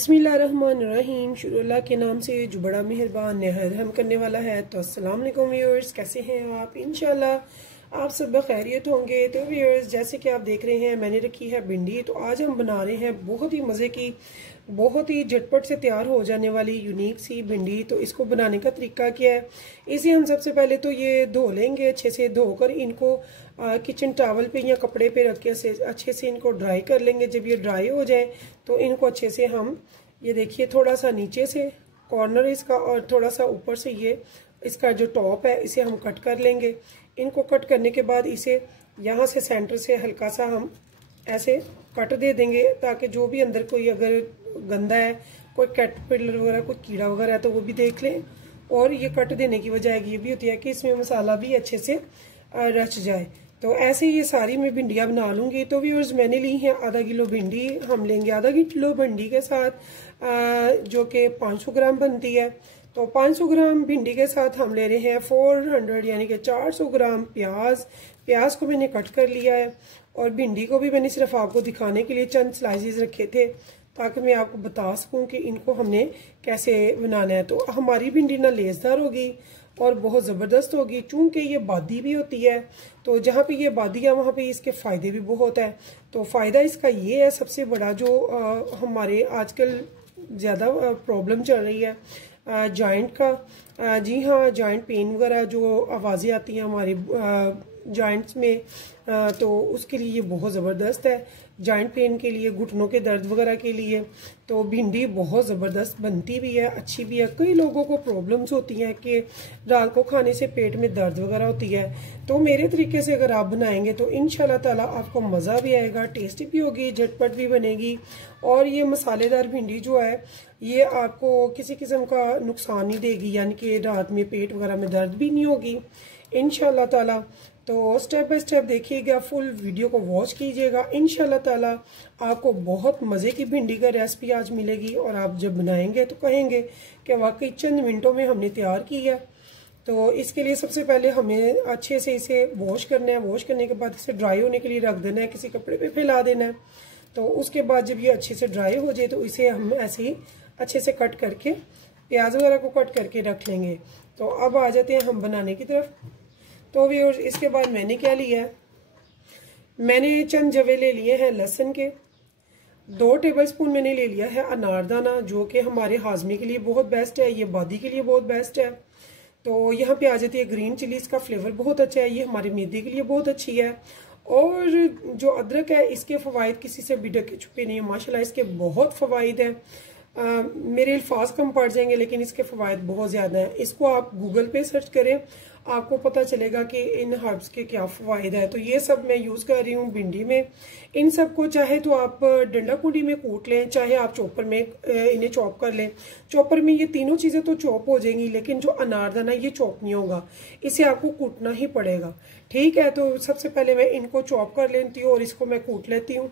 बिस्मिल्लाहिर्रहमानिर्रहीम। शुरू अल्लाह के नाम से जो बड़ा मेहरबान नहायत रहम करने वाला है। तो अस्सलाम वालेकुम व्यूअर्स, कैसे हैं आप? इंशाल्लाह आप सब खैरियत होंगे। तो व्यूअर्स, जैसे कि आप देख रहे हैं मैंने रखी है भिंडी। तो आज हम बना रहे हैं बहुत ही मज़े की, बहुत ही झटपट से तैयार हो जाने वाली यूनिक सी भिंडी। तो इसको बनाने का तरीका क्या है, इसे हम सबसे पहले तो ये धो लेंगे। अच्छे से धोकर इनको किचन टॉवल पे या कपड़े पे रख के अच्छे से इनको ड्राई कर लेंगे। जब ये ड्राई हो जाए तो इनको अच्छे से हम, ये देखिए, थोड़ा सा नीचे से कॉर्नर इसका और थोड़ा सा ऊपर से ये इसका जो टॉप है इसे हम कट कर लेंगे। इनको कट करने के बाद इसे यहाँ से सेंटर से हल्का सा हम ऐसे कट दे देंगे, ताकि जो भी अंदर कोई अगर गंदा है, कोई कैटरपिलर वगैरह, कोई कीड़ा वगैरह है तो वो भी देख लें। और ये कट देने की वजह ये भी होती है कि इसमें मसाला भी अच्छे से रच जाए। तो ऐसे ये सारी मैं भिंडियाँ बना लूँगी। तो व्यूअर्स, मैंने ली है आधा किलो भिंडी। हम लेंगे आधा किलो भिंडी के साथ जो कि 500 ग्राम बनती है। तो 500 ग्राम भिंडी के साथ हम ले रहे हैं 400 यानी कि 400 ग्राम प्याज। प्याज को मैंने कट कर लिया है और भिंडी को भी मैंने सिर्फ आपको दिखाने के लिए चंद स्लाइसेस रखे थे, ताकि मैं आपको बता सकूं कि इनको हमने कैसे बनाना है। तो हमारी भिंडी ना लेसदार होगी और बहुत ज़बरदस्त होगी, चूंकि ये बादी भी होती है। तो जहाँ पे ये बादी है वहाँ पे इसके फ़ायदे भी बहुत है। तो फ़ायदा इसका ये है सबसे बड़ा, जो हमारे आजकल ज़्यादा प्रॉब्लम चल रही है जॉइंट का। जी हाँ, जॉइंट पेन वगैरह जो आवाज़ें आती हैं हमारे जॉइंट्स में, तो उसके लिए ये बहुत ज़बरदस्त है। जॉइंट पेन के लिए, घुटनों के दर्द वगैरह के लिए तो भिंडी बहुत ज़बरदस्त बनती भी है, अच्छी भी है। कई लोगों को प्रॉब्लम्स होती हैं कि रात को खाने से पेट में दर्द वगैरह होती है। तो मेरे तरीके से अगर आप बनाएंगे तो इंशाल्लाह ताला आपको मज़ा भी आएगा, टेस्टी भी होगी, झटपट भी बनेगी। और ये मसालेदार भिंडी जो है ये आपको किसी किस्म का नुकसान नहीं देगी, यानी कि रात में पेट वगैरह में दर्द भी नहीं होगी इंशाल्लाह ताला। तो स्टेप बाय स्टेप देखिएगा, फुल वीडियो को वॉच कीजिएगा। इंशाल्लाह ताला आपको बहुत मज़े की भिंडी का रेसिपी आज मिलेगी और आप जब बनाएंगे तो कहेंगे कि वाकई चंद मिनटों में हमने तैयार की है। तो इसके लिए सबसे पहले हमें अच्छे से इसे वॉश करना है। वॉश करने के बाद इसे ड्राई होने के लिए रख देना है, किसी कपड़े पे फैला देना है। तो उसके बाद जब ये अच्छे से ड्राई हो जाए तो इसे हम ऐसे ही अच्छे से कट करके, प्याज वगैरह को कट करके रख लेंगे। तो अब आ जाते हैं हम बनाने की तरफ। तो भी इसके बाद मैंने क्या लिया है, मैंने चंद जवे ले लिए हैं लहसुन के। 2 टेबलस्पून मैंने ले लिया है अनारदाना, जो कि हमारे हाजमे के लिए बहुत बेस्ट है, ये बादी के लिए बहुत बेस्ट है। तो यहाँ पे आ जाती है ग्रीन चिली, इसका फ्लेवर बहुत अच्छा है, ये हमारे मैदे के लिए बहुत अच्छी है। और जो अदरक है इसके फ़वाइद किसी से भी ढके छुपे नहीं है, माशाल्लाह इसके बहुत फ़वाइद है। मेरे अल्फाज कम पड़ जाएंगे लेकिन इसके फ़वाइद बहुत ज़्यादा हैं। इसको आप गूगल पे सर्च करें, आपको पता चलेगा कि इन हर्ब्स के क्या फ़वाइद है। तो ये सब मैं यूज़ कर रही हूँ भिंडी में। इन सब को चाहे तो आप डंडा कुंडी में कूट लें, चाहे आप चॉपर में इन्हें चॉप कर लें। चॉपर में ये तीनों चीज़ें तो चॉप हो जाएंगी, लेकिन जो अनारदाना ये चॉप नहीं होगा, इसे आपको कूटना ही पड़ेगा। ठीक है, तो सबसे पहले मैं इनको चॉप कर लेती हूँ और इसको मैं कूट लेती हूँ।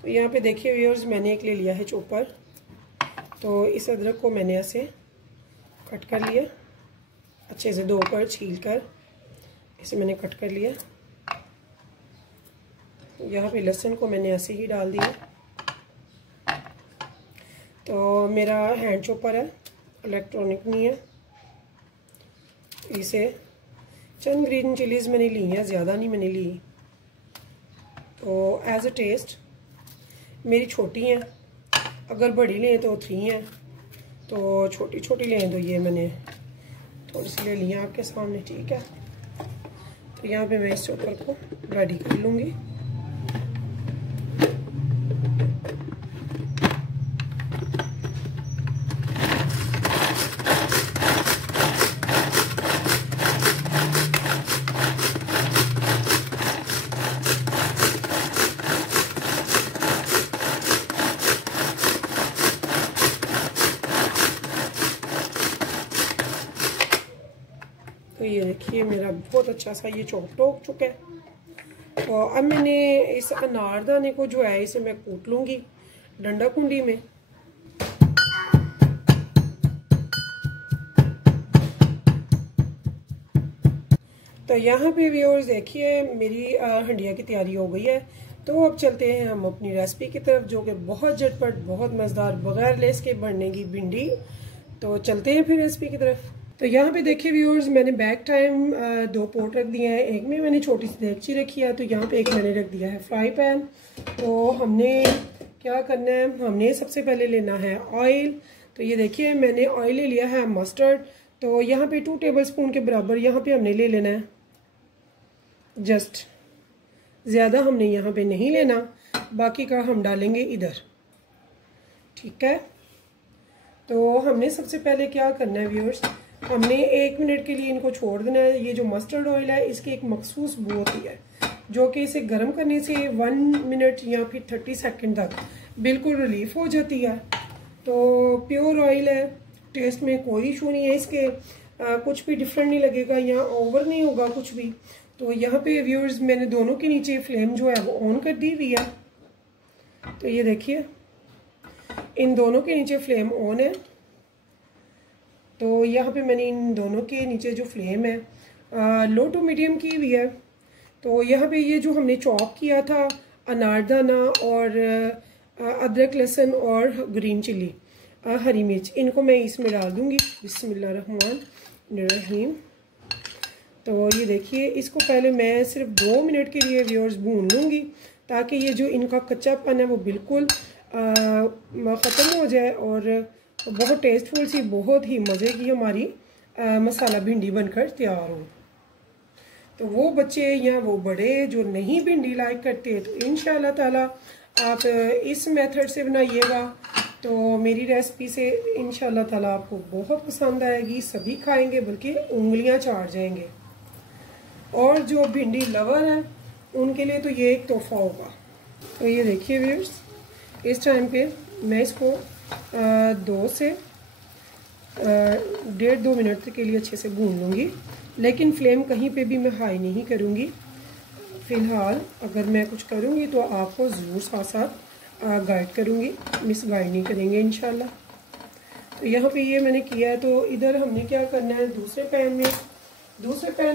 तो यहाँ पे देखिए व्यूअर्स, मैंने एक ले लिया है चॉपर। तो इस अदरक को मैंने ऐसे कट कर लिया, अच्छे से धोकर छील कर इसे मैंने कट कर लिया। यहाँ पे लहसुन को मैंने ऐसे ही डाल दिया। तो मेरा हैंड चॉपर है, इलेक्ट्रॉनिक नहीं है। इसे चंद ग्रीन चिलीज़ मैंने ली हैं, ज़्यादा नहीं मैंने ली। तो एज अ टेस्ट मेरी छोटी हैं, अगर बड़ी लें तो 3 हैं, तो छोटी छोटी लें तो ये मैंने थोड़ी सी ले ली है आपके सामने। ठीक है, तो यहाँ पे मैं इस चॉपर को रेडी कर लूँगी। तो ये देखिए मेरा बहुत अच्छा सा ये चॉप हो चुका है। तो अब मैंने इस अनारदाने को जो है इसे मैं कूट लूँगी डंडा कुंडी में। तो यहाँ पे व्यूअर्स देखिए मेरी हंडिया की तैयारी हो गई है। तो अब चलते हैं हम अपनी रेसिपी की तरफ, जो कि बहुत झटपट, बहुत मज़ेदार, बगैर लेस के बनेगी भिंडी। तो चलते हैं फिर रेसिपी की तरफ। तो यहाँ पे देखिए व्यूअर्स, मैंने बैक टाइम 2 पोट रख दिए हैं। एक में मैंने छोटी सी देगची रखी है, तो यहाँ पे एक मैंने रख दिया है फ्राई पैन। तो हमने क्या करना है, हमने सबसे पहले लेना है ऑयल। तो ये देखिए मैंने ऑयल ले लिया है मस्टर्ड। तो यहाँ पे 2 टेबलस्पून के बराबर यहाँ पे हमने ले लेना है, जस्ट ज़्यादा हमने यहाँ पे नहीं लेना, बाकी का हम डालेंगे इधर, ठीक है। तो हमने सबसे पहले क्या करना है व्यूअर्स, हमने 1 मिनट के लिए इनको छोड़ देना है। ये जो मस्टर्ड ऑयल है इसकी एक मखसूस बू होती है, जो कि इसे गर्म करने से 1 मिनट या फिर 30 सेकंड तक बिल्कुल रिलीफ हो जाती है। तो प्योर ऑयल है, टेस्ट में कोई इशू नहीं है इसके, कुछ भी डिफरेंट नहीं लगेगा, यहाँ ओवर नहीं होगा कुछ भी। तो यहाँ पे व्यूअर्स मैंने दोनों के नीचे फ्लेम जो है वो ऑन कर दी हुई है। तो ये देखिए इन दोनों के नीचे फ्लेम ऑन है। तो यहाँ पे मैंने इन दोनों के नीचे जो फ्लेम है लो टू मीडियम की हुई है। तो यहाँ पे ये जो हमने चॉप किया था अनारदाना और अदरक, लहसुन और ग्रीन चिली, हरी मिर्च, इनको मैं इसमें डाल दूँगी। बिस्मिल्लाहिर्रहमानिर्रहीम। तो ये देखिए इसको पहले मैं सिर्फ 2 मिनट के लिए व्यूअर्स भून लूँगी, ताकि ये जो इनका कच्चापन है वो बिल्कुल ख़त्म हो जाए और बहुत टेस्टफुल सी, बहुत ही मज़े की हमारी मसाला भिंडी बनकर तैयार हो। तो वो बच्चे या वो बड़े जो नहीं भिंडी लाइक करते, तो इंशाल्लाह ताला आप इस मेथड से बनाइएगा, तो मेरी रेसिपी से इंशाल्लाह ताला आपको बहुत पसंद आएगी। सभी खाएंगे, बल्कि उंगलियां चाट जाएंगे। और जो भिंडी लवर है उनके लिए तो ये एक तोहफा होगा। तो ये देखिए व्यूअर्स, इस टाइम पे मैं इसको 2 से 1.5-2 मिनट के लिए अच्छे से भून लूँगी, लेकिन फ्लेम कहीं पे भी मैं हाई नहीं करूँगी। फ़िलहाल अगर मैं कुछ करूँगी तो आपको ज़रूर साथ साथ गाइड करूँगी, मिस गाइड नहीं करेंगे इंशाल्लाह। तो यहाँ पे ये मैंने किया है। तो इधर हमने क्या करना है, दूसरे पैन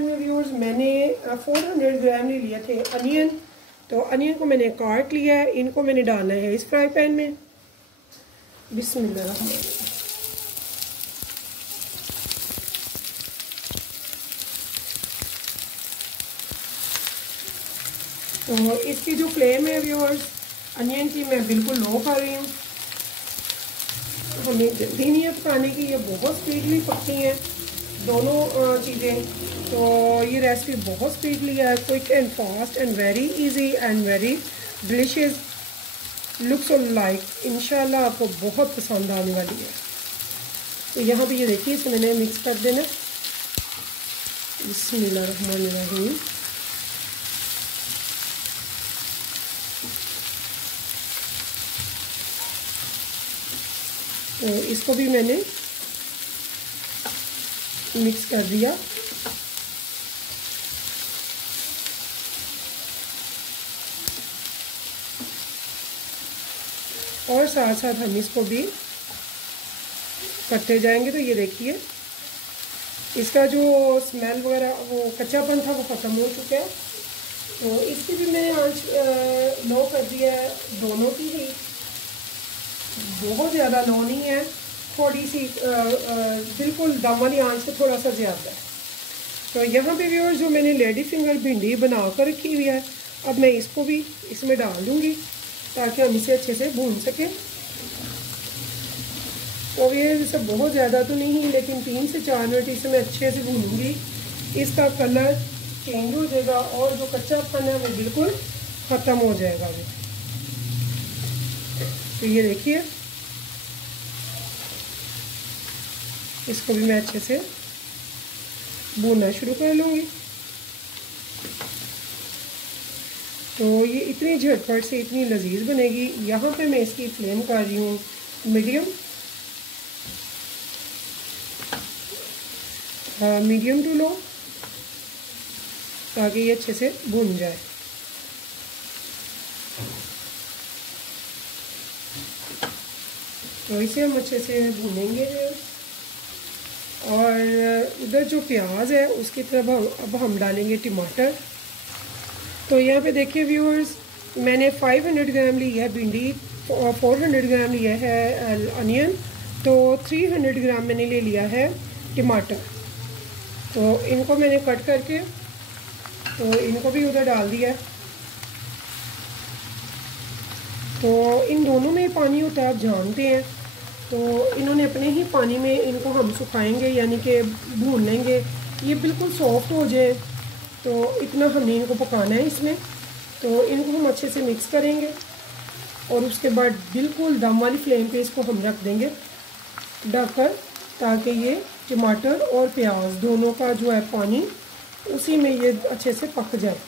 में व्यूअर्स मैंने 400 ग्राम ले लिए थे अनियन। तो अनियन को मैंने काट लिया है, इनको मैंने डालना है इस फ्राई पैन में। बिस्मिल्लाह। तो इसकी जो फ्लेम है व्यूअर्स अनियन की, मैं बिल्कुल लो कर रही हूँ। हमें जल्दी नहीं है पकाने की, ये बहुत स्पीडली पकती हैं दोनों चीज़ें। तो ये रेसिपी बहुत स्पीडली है, quick and fast and very easy and very delicious, looks like. इंशाल्लाह आपको बहुत पसंद आने वाली है। तो यहाँ पे ये देखिए इसे मैंने मिक्स कर देना। बिस्मिल्लाहिर्रहमानिर्रहीम। तो इसको भी मैंने मिक्स कर दिया। और साथ साथ हम इसको भी करते जाएंगे। तो ये देखिए इसका जो स्मेल वगैरह, वो कच्चापन था, वो ख़त्म हो चुका है। तो इसकी भी मैंने आंच लो कर दिया है, दोनों की ही। बहुत ज़्यादा लो नहीं है, थोड़ी सी बिल्कुल दम वाली आंच से थोड़ा सा ज़्यादा है। तो यहाँ पे व्यूअर्स जो मैंने लेडी फिंगर भिंडी बना कर रखी हुई है, अब मैं इसको भी इसमें डाल दूँगी ताकि हम इसे अच्छे से भून सकें। तो ये सब बहुत ज़्यादा तो नहीं, लेकिन 3 से 4 मिनट इसे मैं अच्छे से भूनूंगी। इसका कलर चेंज हो जाएगा और जो कच्चापन है वो बिल्कुल ख़त्म हो जाएगा। तो ये देखिए इसको भी मैं अच्छे से भूनना शुरू कर लूँगी। तो ये इतनी झटपट से इतनी लजीज बनेगी। यहाँ पे मैं इसकी फ्लेम कर रही हूँ मीडियम टू लो, ताकि ये अच्छे से भून जाए। तो इसे हम अच्छे से भूनेंगे। और उधर जो प्याज है उसकी तरफ अब हम डालेंगे टमाटर। तो यहाँ पे देखिए व्यूअर्स मैंने 500 ग्राम ली है भिंडी, 400 ग्राम लिया है अनियन, तो 300 ग्राम मैंने ले लिया है टमाटर। तो इनको मैंने कट करके तो इनको भी उधर डाल दिया। तो इन दोनों में पानी होता है, आप जानते हैं। तो इन्होंने अपने ही पानी में इनको हम सुखाएंगे, यानी कि भून लेंगे, ये बिल्कुल सॉफ्ट हो जाए। तो इतना हमने इनको पकाना है इसमें। तो इनको हम अच्छे से मिक्स करेंगे और उसके बाद बिल्कुल दम वाली फ्लेम पे इसको हम रख देंगे ढककर, ताकि ये टमाटर और प्याज दोनों का जो है पानी उसी में ये अच्छे से पक जाए।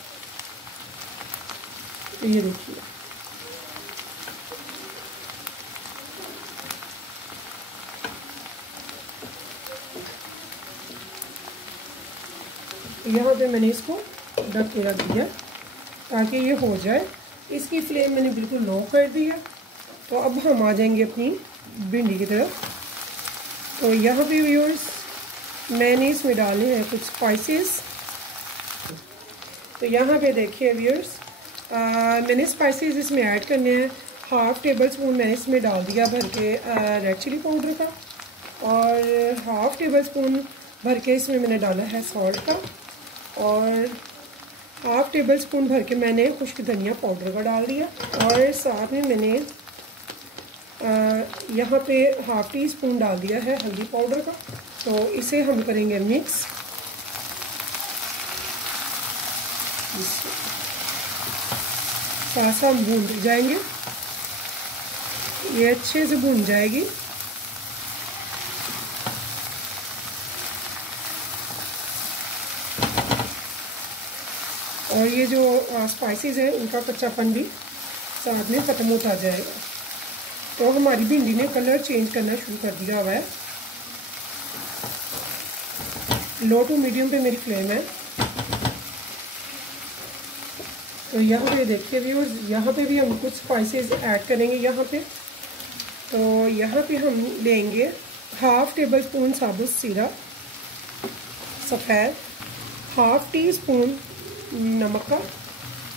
तो ये देखिए, यहाँ पे मैंने इसको ढक के रख दिया ताकि ये हो जाए। इसकी फ्लेम मैंने बिल्कुल लो कर दी है। तो अब हम आ जाएंगे अपनी भिंडी की तरफ। तो यहाँ पे व्यूअर्स मैंने इसमें डाले हैं कुछ स्पाइसेस। तो यहाँ पे देखिए व्यूअर्स, मैंने स्पाइसेस इसमें ऐड करने हैं। 1/2 टेबल स्पून मैंने इसमें डाल दिया भर के रेड चिली पाउडर का, और 1/2 टेबल स्पून भर के इसमें मैंने डाला है सॉल्ट का, और 1/2 टेबल स्पून भर के मैंने खुश्क धनिया पाउडर का डाल दिया, और साथ में मैंने यहाँ पे 1/2 टी स्पून डाल दिया है हल्दी पाउडर का। तो इसे हम करेंगे मिक्स। साथ हम भून जाएंगे, ये अच्छे से भून जाएगी। और ये जो स्पाइसेस है उनका कच्चापन भी साथ में ख़त्म होता जाएगा। तो हमारी भिंडी ने कलर चेंज करना शुरू कर दिया हुआ है। लो टू मीडियम पे मेरी फ्लेम है। तो यहाँ पे देखिए व्यूअर्स, यहाँ पे भी हम कुछ स्पाइसेस ऐड करेंगे यहाँ पे। तो यहाँ पे हम लेंगे 1/2 टेबल स्पून साबुत जीरा सफ़ेद, 1/2 टी स्पून नमक का,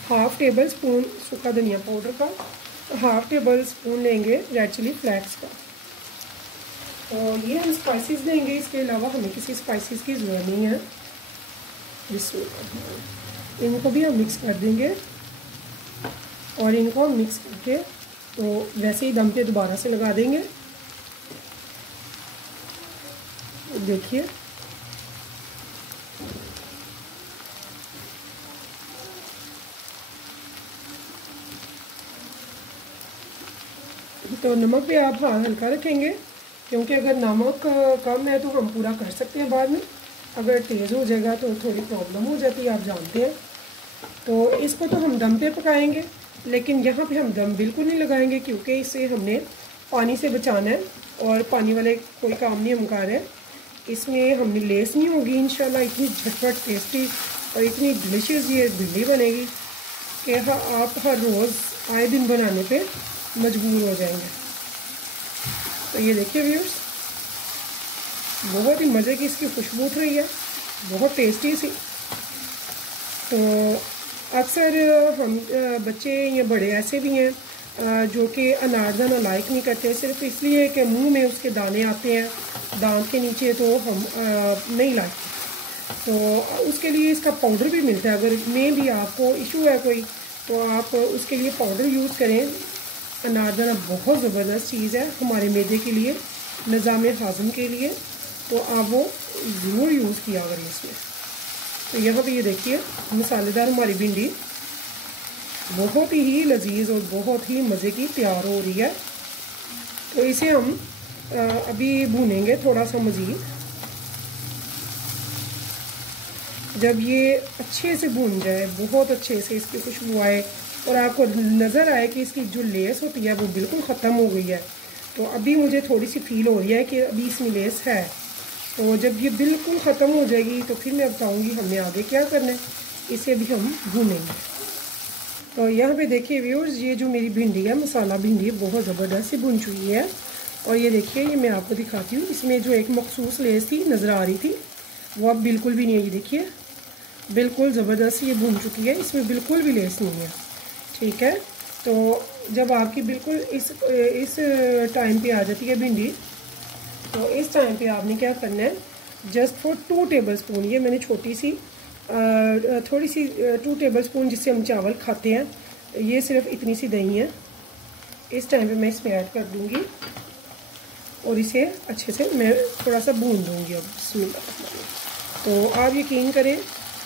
1/2 टेबल स्पून सूखा धनिया पाउडर का, 1/2 टेबल स्पून लेंगे रेड चिली फ्लेक्स का। तो ये हम स्पाइसेस देंगे, इसके अलावा हमें किसी स्पाइसेस की ज़रूरत नहीं है। इनको भी हम मिक्स कर देंगे, और इनको हम मिक्स करके तो वैसे ही दम पे दोबारा से लगा देंगे। देखिए तो नमक भी आप हल्का रखेंगे, क्योंकि अगर नमक कम है तो हम पूरा कर सकते हैं बाद में। अगर तेज़ हो जाएगा तो थोड़ी प्रॉब्लम हो जाती है, आप जानते हैं। तो इसको तो हम दम पे पकाएंगे, लेकिन यहाँ पे हम दम बिल्कुल नहीं लगाएंगे, क्योंकि इसे हमने पानी से बचाना है, और पानी वाले कोई काम नहीं हम कर रहे हैं। इसमें हमने लेस नहीं होगी इंशाल्लाह। इतनी झटपट टेस्टी और इतनी डिलीशियस ये भिंडी बनेगी कि आप हर रोज़ आए दिन बनाने पे मजबूर हो जाएंगे। तो ये देखिए व्यूअर्स, बहुत ही मज़े की इसकी खुशबू उठ रही है, बहुत टेस्टी सी। तो अक्सर हम बच्चे या बड़े ऐसे भी हैं जो कि अनारदाना लाइक नहीं करते, सिर्फ इसलिए कि मुंह में उसके दाने आते हैं दांत के नीचे, तो हम नहीं लाते। तो उसके लिए इसका पाउडर भी मिलता है। अगर में भी आपको इशू है कोई, तो आप उसके लिए पाउडर यूज़ करें। अनारदाना बहुत ज़बरदस्त चीज़ है हमारे मैदे के लिए, निज़ाम हाज़म के लिए, तो आप वो ज़रूर यूज़ किया करें इसमें। तो यहाँ पे ये देखिए मसालेदार हमारी भिंडी बहुत ही लजीज और बहुत ही मज़े की तैयार हो रही है। तो इसे हम अभी भूनेंगे थोड़ा सा मज़ीद। जब ये अच्छे से भून जाए, बहुत अच्छे से इसकी खुशबू आए और आपको नज़र आए कि इसकी जो लेस होती है वो बिल्कुल ख़त्म हो गई है, तो अभी मुझे थोड़ी सी फील हो रही है कि अभी इसमें लेस है। तो जब ये बिल्कुल ख़त्म हो जाएगी तो फिर मैं बताऊंगी हमने आगे क्या करना है। इसे भी हम भूनेंगे। तो यहाँ पे देखिए व्यूअर्स, ये जो मेरी भिंडी है, मसाला भिंडी बहुत ज़बरदस्त सी भुन चुकी है। और ये देखिए, ये मैं आपको दिखाती हूँ, इसमें जो एक मखसूस लेस थी नज़र आ रही थी वो अब बिल्कुल भी नहीं है। ये देखिए बिल्कुल ज़बरदस्त ये भुन चुकी है, इसमें बिल्कुल भी लेस नहीं है। ठीक है। तो जब आपकी बिल्कुल इस टाइम पे आ जाती है भिंडी, तो इस टाइम पे आपने क्या करना है, जस्ट फॉर 2 टेबल स्पून, ये मैंने छोटी सी थोड़ी सी 2 टेबल स्पून जिससे हम चावल खाते हैं, ये सिर्फ इतनी सी दही है। इस टाइम पे मैं इसमें ऐड कर दूंगी और इसे अच्छे से मैं थोड़ा सा भून दूंगी। अब तो आप यकीन करें,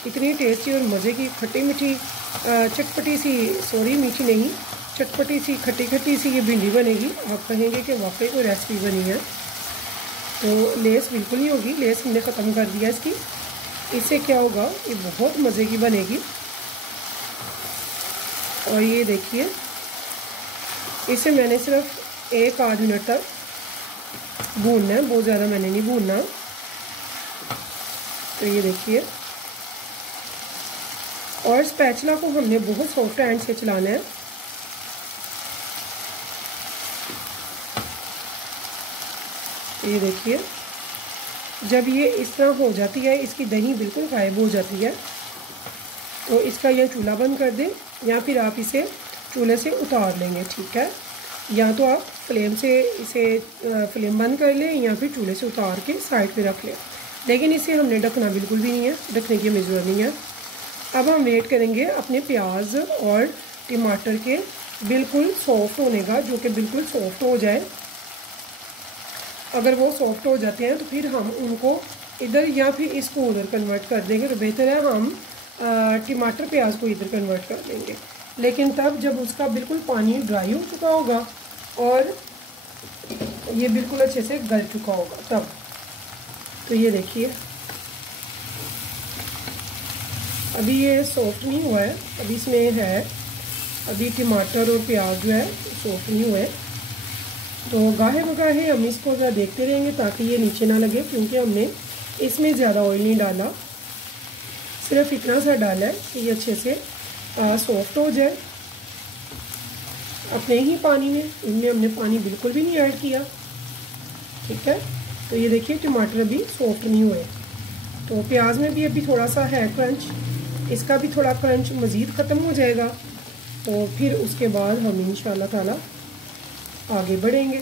इतनी टेस्टी और मज़े की खट्टी मीठी चटपटी सी, सॉरी मीठी नहीं, चटपटी सी खट्टी खट्टी सी ये भिंडी बनेगी। आप कहेंगे कि वाकई कोई रेसिपी बनी है। तो लेस बिल्कुल नहीं होगी, लेस हमने ख़त्म कर दिया इसकी। इससे क्या होगा, ये बहुत मज़े की बनेगी। और ये देखिए, इसे मैंने सिर्फ 1 आध मिनट तक भूनना है, बहुत ज़्यादा मैंने नहीं भूनना। तो ये देखिए, और स्पैचुला को हमने बहुत सॉफ्ट हैंड से चलाना है। ये देखिए, जब ये इस तरह हो जाती है, इसकी दही बिल्कुल गायब हो जाती है, तो इसका यह चूल्हा बंद कर दें, या फिर आप इसे चूल्हे से उतार लेंगे। ठीक है, या तो आप फ्लेम से इसे फ्लेम बंद कर लें, या फिर चूल्हे से उतार के साइड पे रख लें। लेकिन इसे हमने ढकना बिल्कुल भी नहीं है, ढकने की हमें ज़रूरत नहीं है। अब हम वेट करेंगे अपने प्याज और टमाटर के बिल्कुल सॉफ्ट होने का, जो कि बिल्कुल सॉफ्ट हो जाए। अगर वो सॉफ्ट हो जाते हैं तो फिर हम उनको इधर या फिर इसको उधर कन्वर्ट कर देंगे। तो बेहतर है हम टमाटर प्याज को इधर कन्वर्ट कर देंगे, लेकिन तब जब उसका बिल्कुल पानी ड्राई हो चुका होगा और ये बिल्कुल अच्छे से गल चुका होगा तब। तो ये देखिए, अभी ये सॉफ्ट नहीं हुआ है, अभी इसमें है, अभी टमाटर और प्याज जो है सॉफ्ट नहीं हुए। तो गाहे बगाहे हम इसको ज़रा देखते रहेंगे ताकि ये नीचे ना लगे, क्योंकि हमने इसमें ज़्यादा ऑयल नहीं डाला, सिर्फ इतना सा डाला है कि ये अच्छे से सॉफ्ट हो जाए अपने ही पानी में। इनमें हमने पानी बिल्कुल भी नहीं ऐड किया। ठीक है, तो ये देखिए, टमाटर अभी सॉफ्ट नहीं हुए। तो प्याज में भी अभी थोड़ा सा है क्रंच, इसका भी थोड़ा क्रंच मज़ीद ख़त्म हो जाएगा, तो फिर उसके बाद हम इंशाल्लाह ताला आगे बढ़ेंगे।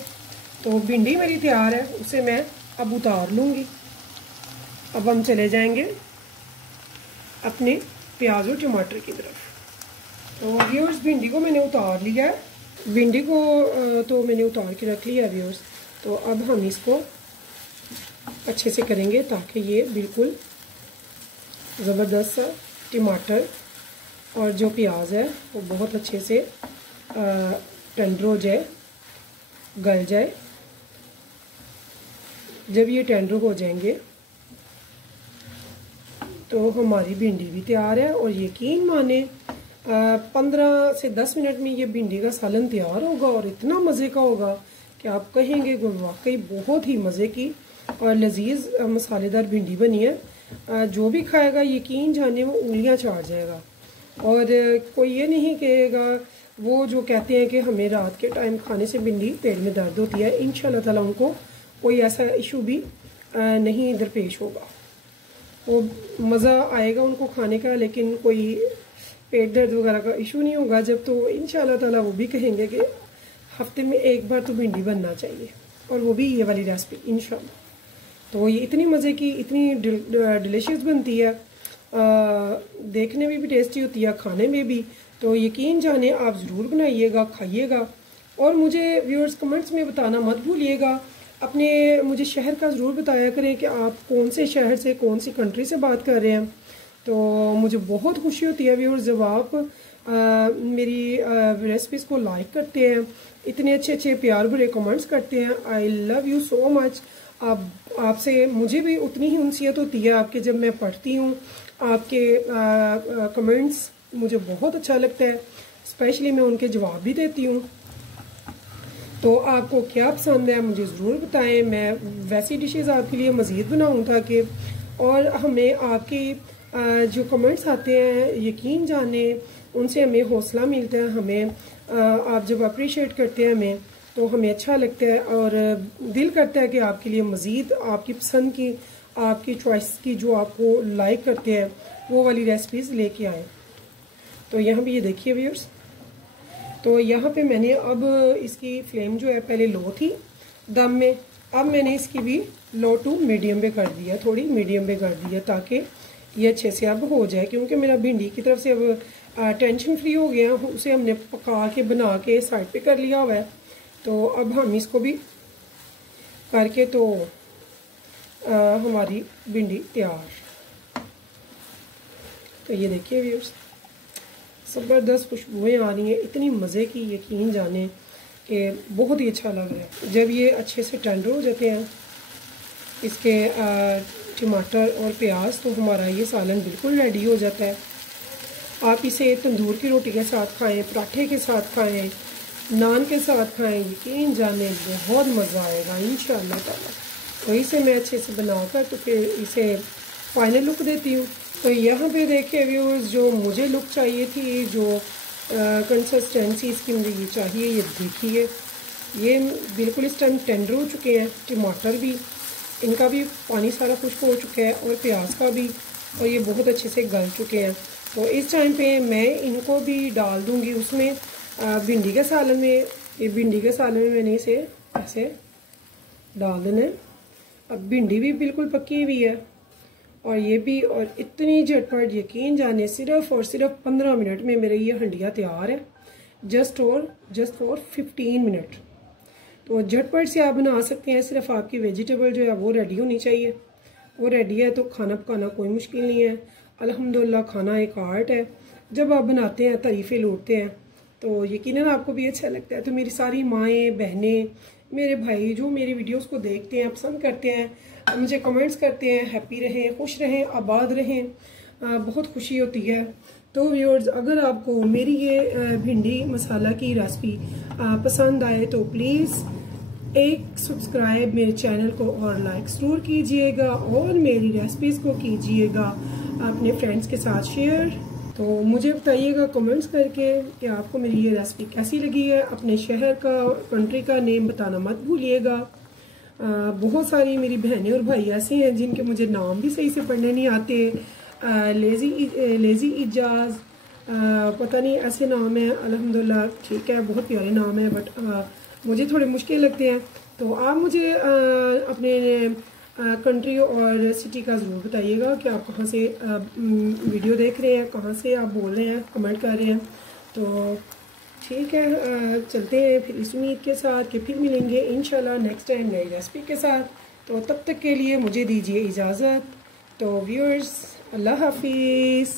तो भिंडी मेरी तैयार है, उसे मैं अब उतार लूँगी। अब हम चले जाएंगे अपने प्याज और टमाटर की तरफ। तो व्यूअर्स, भिंडी को मैंने उतार लिया है, भिंडी को तो मैंने उतार के रख लिया व्यूअर्स। तो अब हम इसको अच्छे से करेंगे ताकि ये बिल्कुल ज़बरदस्त सा टमाटर और जो प्याज है वो बहुत अच्छे से टेंडर हो जाए, गल जाए। जब ये टेंडर हो जाएंगे तो हमारी भिंडी भी तैयार है। और यकीन माने 15 से 10 मिनट में ये भिंडी का सालन तैयार होगा और इतना मज़े का होगा कि आप कहेंगे कि वाकई बहुत ही मज़े की और लजीज मसालेदार भिंडी बनी है। जो भी खाएगा यकीन जाने वो उंगलियां चाट जाएगा। और कोई ये नहीं कहेगा, वो जो कहते हैं कि हमें रात के टाइम खाने से भिंडी पेट में दर्द होती है, इंशाल्लाह ताला उनको कोई ऐसा इशू भी नहीं दरपेश होगा। वो मज़ा आएगा उनको खाने का, लेकिन कोई पेट दर्द वगैरह का इशू नहीं होगा जब। तो इंशाल्लाह ताला वो भी कहेंगे कि हफ्ते में एक बार तो भिंडी बनना चाहिए, और वो भी ये वाली रेसिपी इंशाल्लाह। तो ये इतनी मज़े की, इतनी डिलीशियस बनती है, देखने में भी टेस्टी होती है, खाने में भी। तो यकीन जाने आप ज़रूर बनाइएगा, खाइएगा। और मुझे व्यूअर्स कमेंट्स में बताना मत भूलिएगा, अपने मुझे शहर का ज़रूर बताया करें कि आप कौन से शहर से, कौन सी कंट्री से बात कर रहे हैं। तो मुझे बहुत खुशी होती है व्यूअर्स जब आप मेरी रेसिपीज़ को लाइक करते हैं, इतने अच्छे अच्छे प्यार भरे कमेंट्स करते हैं। I love you so much. आपसे मुझे भी उतनी ही उनसियत होती है आपके, जब मैं पढ़ती हूँ आपके कमेंट्स, मुझे बहुत अच्छा लगता है। स्पेशली मैं उनके जवाब भी देती हूँ। तो आपको क्या पसंद है मुझे ज़रूर बताएं, मैं वैसी डिशेस आपके लिए मज़ीद बनाऊँ ताकि, और हमें आपकी जो कमेंट्स आते हैं यकीन जाने उनसे हमें हौसला मिलता है। हमें आप जब अप्रिशिएट करते हैं हमें, तो हमें अच्छा लगता है और दिल करता है कि आपके लिए मज़ीद आपकी पसंद की, आपकी चॉइस की, जो आपको लाइक करते हैं वो वाली रेसिपीज़ लेके आएँ। तो यहाँ भी ये देखिए व्यूअर्स, तो यहाँ पे मैंने अब इसकी फ्लेम जो है पहले लो थी दम में, अब मैंने इसकी भी लो टू मीडियम पे कर दिया, थोड़ी मीडियम पे कर दिया ताकि ये अच्छे से अब हो जाए। क्योंकि मेरा भिंडी की तरफ से अब टेंशन फ्री हो गया, उसे हमने पका के बना के साइड पे कर लिया हुआ है। तो अब हम इसको भी करके तो हमारी भिंडी तैयार। तो ये देखिए व्यूअर्स, ज़बरदस्त खुशबुएँ आ रही हैं, इतनी मज़े की, यकीन जाने कि बहुत ही अच्छा लग रहा है। जब ये अच्छे से टेंडर हो जाते हैं इसके टमाटर और प्याज, तो हमारा ये सालन बिल्कुल रेडी हो जाता है। आप इसे तंदूर की रोटी के साथ खाएं, पराठे के साथ खाएं, नान के साथ खाएं, यकीन जाने बहुत मज़ा आएगा इंशाअल्लाह ताला। तो इसे मैं अच्छे से बनाकर तो फिर इसे फाइनल लुक देती हूँ। तो यहाँ पे देखिए व्यूअर्स, जो मुझे लुक चाहिए थी, जो कंसिस्टेंसी इसकी मुझे ये चाहिए, ये देखिए ये बिल्कुल इस टाइम टेंडर हो चुके हैं। टमाटर भी, इनका भी पानी सारा खुश्क हो चुका है और प्याज का भी, और ये बहुत अच्छे से गल चुके हैं। तो इस टाइम पे मैं इनको भी डाल दूँगी उसमें भिंडी के सालन में। ये भिंडी के सालन में मैंने इसे ऐसे डाल देना है। अब भिंडी भी बिल्कुल पकी हुई है और ये भी, और इतनी झटपट, यकीन जाने सिर्फ और सिर्फ 15 मिनट में मेरे ये हंडिया तैयार है, जस्ट फॉर 15 मिनट। तो झटपट से आप बना सकते हैं, सिर्फ आपकी वेजिटेबल जो है वो रेडी होनी चाहिए। वो रेडी है तो खाना पकाना कोई मुश्किल नहीं है। अल्हम्दुलिल्लाह खाना एक आर्ट है, जब आप बनाते हैं तारीफ़ें लूटते हैं तो यकीनन आपको भी अच्छा लगता है। तो मेरी सारी माएँ, बहनें, मेरे भाई जो मेरी वीडियोस को देखते हैं, पसंद करते हैं, मुझे कमेंट्स करते हैं, हैप्पी रहें, खुश रहें, आबाद रहें, बहुत खुशी होती है। तो व्यूअर्स, अगर आपको मेरी ये भिंडी मसाला की रेसिपी पसंद आए तो प्लीज़ एक सब्सक्राइब मेरे चैनल को और लाइक ज़रूर कीजिएगा, और मेरी रेसिपीज़ को कीजिएगा अपने फ्रेंड्स के साथ शेयर। तो मुझे बताइएगा कमेंट्स करके कि आपको मेरी ये रेसिपी कैसी लगी है। अपने शहर का, कंट्री का नेम बताना मत भूलिएगा। बहुत सारी मेरी बहनें और भाई ऐसे हैं जिनके मुझे नाम भी सही से पढ़ने नहीं आते। लेज़ी इजाज़, पता नहीं ऐसे नाम है। अल्हम्दुलिल्लाह ठीक है, बहुत प्यारे नाम है, बट मुझे थोड़े मुश्किल लगते हैं। तो आप मुझे अपने कंट्री और सिटी का ज़रूर बताइएगा कि आप कहाँ से वीडियो देख रहे हैं, कहाँ से आप बोल रहे हैं, कमेंट कर रहे हैं। तो ठीक है, चलते हैं फिर इस उम्मीद के साथ कि फिर मिलेंगे इंशाल्लाह नेक्स्ट टाइम नई रेसिपी के साथ। तो तब तक के लिए मुझे दीजिए इजाज़त। तो व्यूअर्स, अल्लाह हाफिज़।